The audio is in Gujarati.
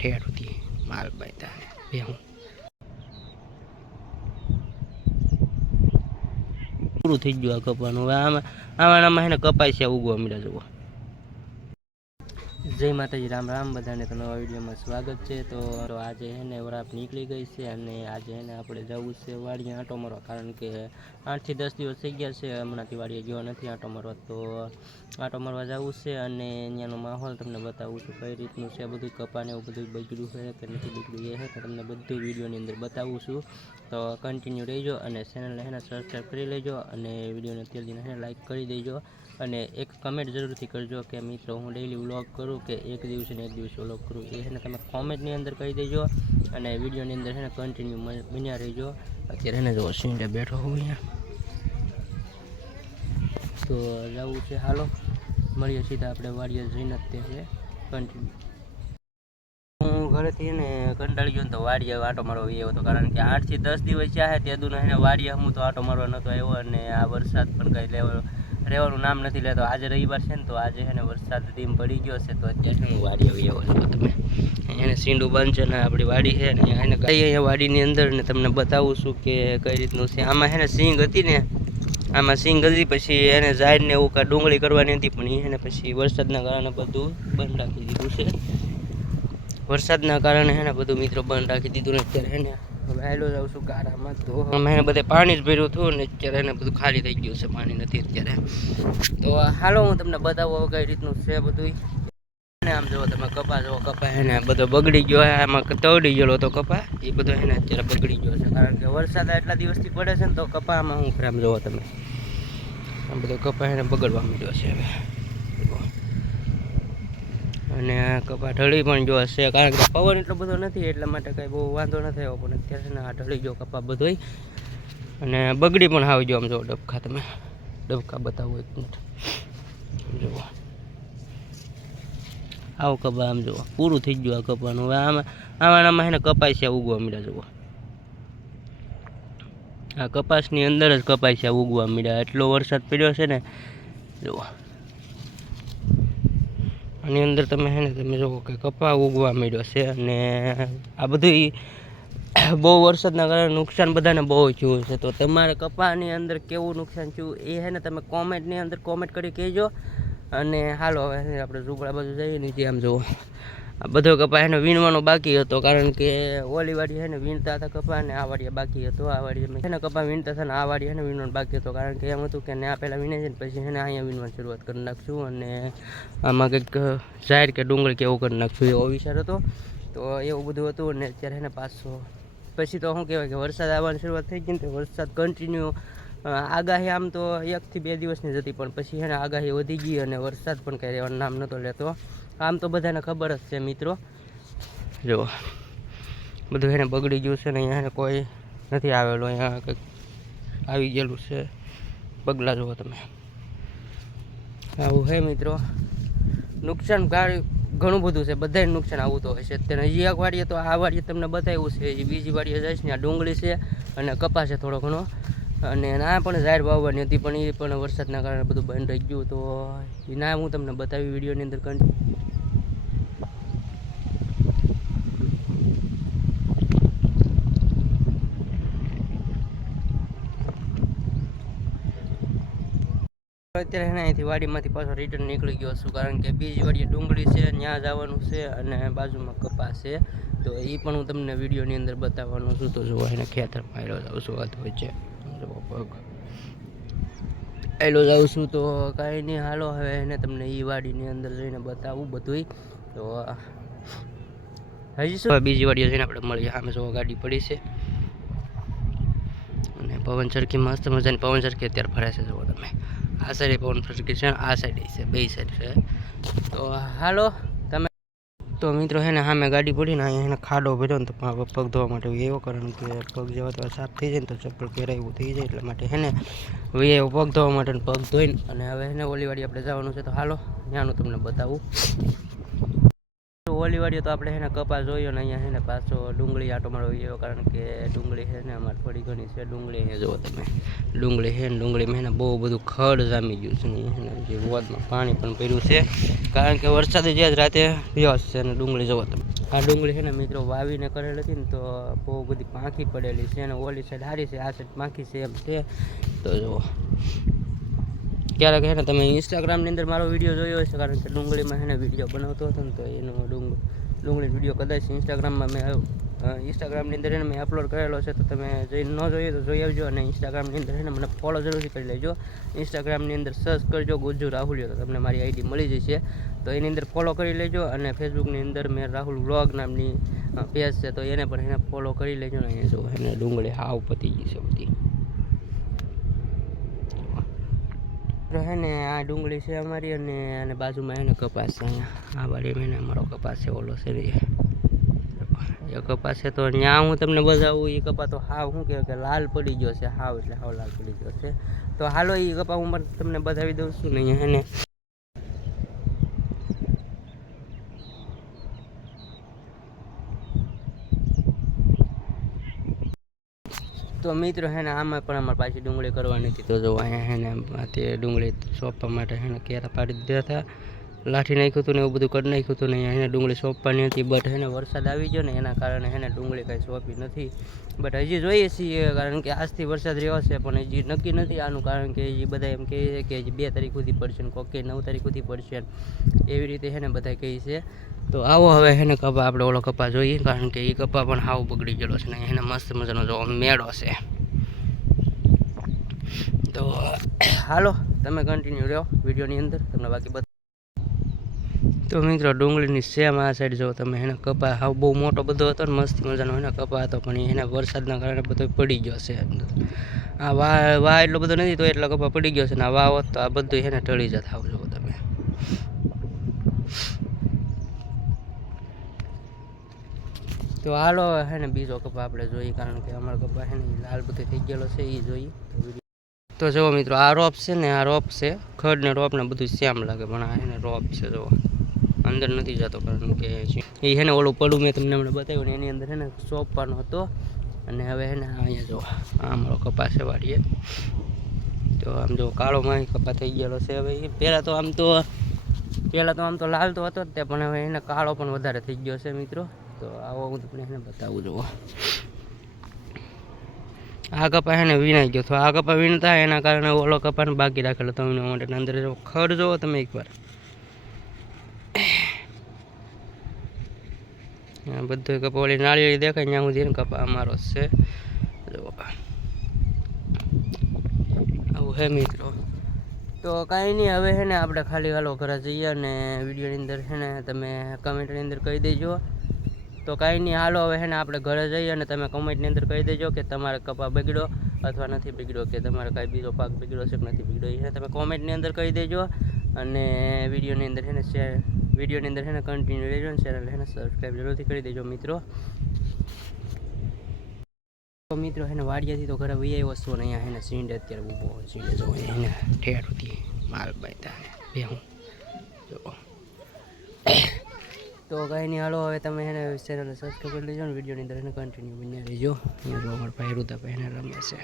ઠેર સુધી માલ બાયતા બે હું પૂરું થઈ ગયું આ કપાનું હવે આમાં આમાં આમાં એને કપાય છે, ઉગવા મળ્યા જુઓ જય માતાજી, રામ રામ. બધાને તો નવા વિડીયોમાં સ્વાગત છે. તો આજે હે ને વરાપ નીકળી ગઈ છે અને આજે એને આપણે જવું છે વાડીએ આંટો મારવા. કારણ કે આઠથી દસ દિવસ થઈ ગયા છે. હમણાંથી વાડીએ ગયો નથી આંટો મારવા. તો આંટો મારવા જવું છે અને અહીંયાનો માહોલ તમને બતાવું છું કઈ રીતનું છે. બધું કપાને એવું બધું બગડ્યું છે કે નથી બગડ્યું એ છે તો તમને બધું વિડીયોની અંદર બતાવું છું. તો કન્ટિન્યુ રહેજો અને ચેનલને હેને સબસ્ક્રાઈબ કરી લેજો અને વિડીયોને અત્યારથી હેને લાઈક કરી દેજો. અને એક કમેન્ટ જરૂરથી કરજો કે મિત્રો, હું ડેઈલી વ્લોગ કરું કે એક દિવસે ને એક દિવસે વ્લોગ કરું, એ છે ને તમે કોમેન્ટની અંદર કહી દેજો અને વિડીયોની અંદર છે ને કન્ટિન્યુ બન્યા રહેજો. અત્યારે ને જો સિંડે બેઠો હું અહીંયા. તો જવું છે હાલો. મળીએ સીધા આપણે વાડીએ જઈને જ તે કન્ટિન્યુ ઘરેથી ને કંટાળી ગયો તો વાડીએ આટો મારવા આવ્યો હતો, કારણ કે આઠથી દસ દિવસ છે, તે દુને વાડીએ હું તો આટો મારવા નહોતો આવ્યો અને આ વરસાદ પણ કંઈ લેવા રહેવાનું નામ નથી લેતો. આજે રવિવાર છે ને, તો આજે છે ને વરસાદ ધીમ પડી ગયો છે, તો અત્યારે હું વાડી આવી આવ્યો તમે. એને સીંડું બંધ છે ને, આપણી વાડી છે ને એને કઈ અહીંયા વાડીની અંદર ને તમને બતાવું છું કે કઈ રીતનું છે. આમાં છે ને સિંગ હતી ને, આમાં સિંગ હતી, પછી એને ઝાડ ને એવું કાંઈ ડુંગળી કરવાની હતી, પણ એને પછી વરસાદના કારણે બધું બંધ રાખી દીધું છે. વરસાદના કારણે એને બધું મિત્રો બંધ રાખી દીધું ને અત્યારે એને આવેલો જાઉં છું ગારામાં તો મેં બધે પાણી જ ભર્યું હતું ને અત્યારે એને બધું ખાલી થઈ ગયું છે, પાણી નથી અત્યારે. તો હાલો હું તમને બતાવું કઈ રીતનું છે બધું આમ જુઓ તમે કપા જુઓ કપા એને બધો બગડી ગયો હોય આમાં તવડી ગયેલો હતો કપા એ બધો એને અત્યારે બગડી ગયો છે, કારણ કે વરસાદ આટલા દિવસથી પડે છે ને તો કપામાં હું ખરામ જુઓ તમે. આ બધો કપા એને બગડવા માંડ્યો છે હવે. અને કપા ઢળી પણ જો હશે. કારણ કે પવન એટલો બધો નથી, એટલા માટે કંઈ બહુ વાંધો ન થયો, પણ અત્યારે ને આ ઢળી ગયો કપા બધોય. અને બગડી પણ આવી જો આમ જો ડબકા તમે. ડબકા બતાવો એક મિનિટ. જુઓ. આવો કપા આમ જુઓ. પૂરું થઈ ગયું આ કપાનું હવે આમાં આમાં આમાં એને કપાય છે ઉગવા મળ્યા જુઓ. આ કપાસની અંદર જ કપાય છે ઉગવા મળ્યા એટલો વરસાદ પડ્યો છે ને, જુઓ. આની અંદર તમે હે ને, તમે જુઓ કે કપા ઉગવા માંડ્યો છે અને આ બધું બહુ વરસાદના કારણે નુકસાન બધાને બહુ થયું છે. તો તમારે કપાની અંદર કેવું નુકસાન થયું એ હે ને તમે કોમેન્ટની અંદર કોમેન્ટ કરી કહેજો. અને હાલો, હવે આપણે ઝૂંપડા બાજુ જઈએ નીચે આમ જુઓ આ બધો કપા એને વીણવાનો બાકી હતો, કારણ કે ઓલી વાડી એને વીણતા હતા કપા અને આ વાડીએ બાકી હતો, આ વાડીએ એને કપા વીણતા હતા ને આ વાડીએ એને વીણવાનો બાકી હતો, કારણ કે એમ હતું કે ને આ પહેલાં વીણે છે ને પછી એને અહીંયા વીણવાની શરૂઆત કરી નાખશું અને આમાં કંઈક ઝાડ કે ડુંગળી કે એવું કરી નાખશું, એવો વિચાર હતો. તો એવું બધું હતું અને અત્યારે એને પાછો પછી તો શું કહેવાય કે વરસાદ આવવાની શરૂઆત થઈ ગઈ ને તો વરસાદ કન્ટિન્યુ આગાહી આમ તો એકથી બે દિવસની જ હતી, પણ પછી એને આગાહી વધી ગઈ અને વરસાદ પણ કંઈ રહેવાનું નામ નહોતો લેતો. આમ તો બધાને ખબર જ છે મિત્રો. જો, બધું એને બગડી ગયું છે ને અહીંયા કોઈ નથી આવેલું, અહીંયા કંઈક આવી ગયેલું છે. પગલાં જુઓ તમે. આવું હે મિત્રો. નુકસાન ઘણું બધું છે. બધાને નુકસાન આવતું હોય છે. તેને હજી એક વાડીએ તો આ વાડીએ તમને બતાવ્યું છે. એ બીજી વાડીએ જાય ને આ ડુંગળી છે અને કપાસ છે થોડો ઘણો. અને ના પણ ઝાડ વાવવાની હતી, પણ એ પણ વરસાદના કારણે બધું બંધ રહી ગયું તો એ ના હું તમને બતાવી વિડીયોની અંદર અત્યારે છે અહીંથી વાડીમાંથી પાછો રિટર્ન નીકળી ગયો છું, કારણ કે બીજી વાડીએ ડુંગળી છે ત્યાં જવાનું છે અને બાજુમાં કપાસ છે. તો એ પણ હું તમને વિડીયોની અંદર બતાવવાનું છું. તો જુઓ એને ખેતરમાં એલો જાઉં છું, વાત હોય છે. એલો જાઉં છું તો કાંઈ નહીં, હાલો, હવે એને તમને એ વાડીની અંદર જઈને બતાવું બધુંય. તો હજી શું? બીજી વાડીએ જઈને આપણે મળીએ. સામે જો ગાડી પડી છે. અને પવન ચરખી મસ્ત મજાની. પવન ચરખી અત્યારે ફરે છે, જુઓ તમે. આ સાઈડે પવન ચરખી આ સાઈડે છે, બે સાઈડ છે. તો હાલો, તમે તો મિત્રો હે ને સામે ગાડી પડીને અહીંયા એને ખાડો ભર્યો ને તો પગ ધોવા માટે એવો કારણ કે પગ જેવા તો સાફ થઈ જાય ને તો ચપ્પલ પહેરાયું થઈ જાય એટલા માટે હે ને હવે પગ ધોવા માટે પગ ધોઈને અને હવે એને ઓલીવાડી આપણે જવાનું છે. તો હાલો, ત્યાંનું તમને બતાવું. ઓલી વાડીએ તો આપણે એને કપાસ જોયો ને અહીંયા છે ને પાછો ડુંગળી આટો મારો ગયો કારણ કે ડુંગળી છે ને અમારે થોડી ઘણી છે ડુંગળી અહીંયા જુઓ તમે ડુંગળી છે ને ડુંગળીમાં મેં ને બહુ બધું ખડ જામી ગયું છે ને જે વોદમાં પાણી પણ પડ્યું છે કારણ કે વરસાદ જ રાતે વ્યવસ છે અને ડુંગળી જુઓ તમે આ ડુંગળી છે ને મિત્રો વાવીને કરેલી હતી ને તો બહુ બધી પાંખી પડેલી છે અને ઓલી સાઈડ હારી છે આ સાઈડ પાંખી છે એમ છે તો જુઓ ક્યારેક હે ને તમે ઇન્સ્ટાગ્રામની અંદર મારો વીડિયો જોયો હશે, કારણ કે ડુંગળીમાં હે ને વીડિયો બનાવતો હતો ને તો એનો ડુંગ ડુંગળી વીડિયો કદાચ ઇન્સ્ટાગ્રામમાં મેં ઇન્સ્ટાગ્રામની અંદર એને મેં અપલોડ કરેલો છે, તો તમે જોઈ ન જોઈએ તો જોઈ આવજો અને ઇન્સ્ટાગ્રામની અંદર એને મને ફોલો જરૂરથી કરી લેજો. ઇન્સ્ટાગ્રામની અંદર સર્ચ કરજો ગુજુ રાહુલિયો તો તમને મારી આઈડી મળી જશે. તો એની અંદર ફોલો કરી લેજો અને ફેસબુકની અંદર મેં રાહુલ વ્લોગ નામની પેજ છે, તો એને પણ એને ફોલો કરી લેજો ને જો એને ડુંગળી હાવ પતી ગઈ છે બધી. તો છે ને આ ડુંગળી છે અમારી અને અને બાજુમાં એને કપાસ છે અહીંયા. આ વાડીમાં મેં અમારો કપાસ છે, ઓલો છે એ. કપાસ છે તો ત્યાં હું તમને બતાવું એ કપા તો હાવ, શું કહેવાય કે લાલ પડી ગયો છે, હાવ એટલે હાવ લાલ પડી ગયો છે. તો હાલો એ કપા હું તમને બતાવી દઉં છું ને અહીંયા ને. તો મિત્રો હે ને, આમાં પણ અમારે પાછી ડુંગળી કરવાની હતી. તો જો અહીંયા હે ને તે ડુંગળી સોંપવા માટે હે ને કેરા પાડી દીધા હતા. લાઠી નાખ્યું હતું ને એવું બધું કરી નાખ્યું હતું ને એને ડુંગળી સોંપવાની હતી બટ એને વરસાદ આવી ગયો ને એના કારણે એને ડુંગળી કાંઈ સોંપી નથી. બટ હજી જોઈએ છીએ, કારણ કે આજથી વરસાદ રહ્યો છે, પણ હજી નક્કી નથી આનું, કારણ કે એ બધા એમ કહે છે કે હજી બે તારીખ સુધી પડશે ને કોકે નવ તારીખ સુધી પડશે એવી રીતે ને બધા કહે છે. તો આવો હવે એને કપા, આપણે ઓલો કપા જોઈએ, કારણ કે એ કપા પણ હાવ બગડી ગયેલો છે ને એને મસ્ત મજાનો જો મેળો છે. તો હાલો, તમે કન્ટિન્યુ રહ્યો વિડીયોની અંદર, તમને બાકી તો મિત્રો, ડુંગળીની સેમ આ સાઈડ જો તમે એને કપા હાવ બહુ મોટો બધો હતો ને મસ્ત મજાનો એને કપા હતો, પણ એને વરસાદના કારણે બધો પડી ગયો છે. આ વા વા એટલો બધો નથી તો એટલો કપા પડી ગયો છે ને આ વાવ તો આ બધું એને ટળી જતા આવ જુઓ તમે. તો હાલો હે ને બીજો કપા આપણે જોઈએ, કારણ કે અમારો કપા હે ને લાલ બધો થઈ ગયેલો છે એ જોઈએ. તો તો જુઓ મિત્રો, આ રોપ છે ને, આ રોપ છે ખડ ને રોપ ને બધું સેમ લાગે, પણ આ એને રોપ છે, જુઓ. અંદર નથી જતો કારણ કે એ છે ને ઓલું પડું મેં તમને હમણાં બતાવ્યું ને એની અંદર છે ને સોંપવાનો હતો. અને હવે છે ને અહીંયા જો આ મારો કપાસ વાડીએ. તો આમ જો કાળો માહી કપા થઈ ગયેલો છે. હવે એ પહેલાં તો આમ તો, પહેલાં તો આમ તો લાલ તો હતો જ તે, પણ હવે એને કાળો પણ વધારે થઈ ગયો છે મિત્રો. તો આવો હું તમને એને બતાવું જુઓ. આ કપા એને વિનાઈ ગયો તો આ કપા વિનતા એના કારણે ઓલો કપાને બાકી રાખેલો તમે માટે અંદર ખડ જોવો તમે એકવાર આ બધું કપા ઓલી નાળિયેરી દેખાય, ત્યાં સુધી કપા અમારો છે. આવું હે મિત્રો. તો કાંઈ નહીં, હવે છે ને આપણે ખાલી હાલો ઘરે જઈએ અને વિડીયોની અંદર છે ને તમે કમેન્ટની અંદર કહી દેજો. તો કાંઈ નહીં, હાલો હવે છે ને આપણે ઘરે જઈએ અને તમે કમેન્ટની અંદર કહી દેજો કે તમારે કપા બગડ્યો અથવા નથી બગડ્યો, કે તમારે કાંઈ બીજો પાક બગડ્યો છે કે નથી બગડ્યો એને તમે કોમેન્ટની અંદર કહી દેજો. અને વિડીયોની અંદર છે ને શેર, વિડીયોની અંદર છે ને કન્ટિન્યુ રહેજો ને ચેનલ છે ને સબસ્ક્રાઈબ જરૂરથી કરી દેજો મિત્રો. તો મિત્રો એને વાડિયાથી તો ઘરે વહી આવ્યો વસ્તુ ને અહીંયા એને સીંડ અત્યારે ઊભો સીંડે જો એને ઠેરથી સુધી માલ બાંધતા બે હું જો. તો કાંઈ નહીં, હાલો હવે તમે એને ચેનલ સબસ્ક્રાઈબ કરી લેજો ને વિડીયોની અંદર એને કન્ટિન્યુ બન્યા રહેજો. અમારા ભાઈ રુતા ભાઈ એને રમે છે.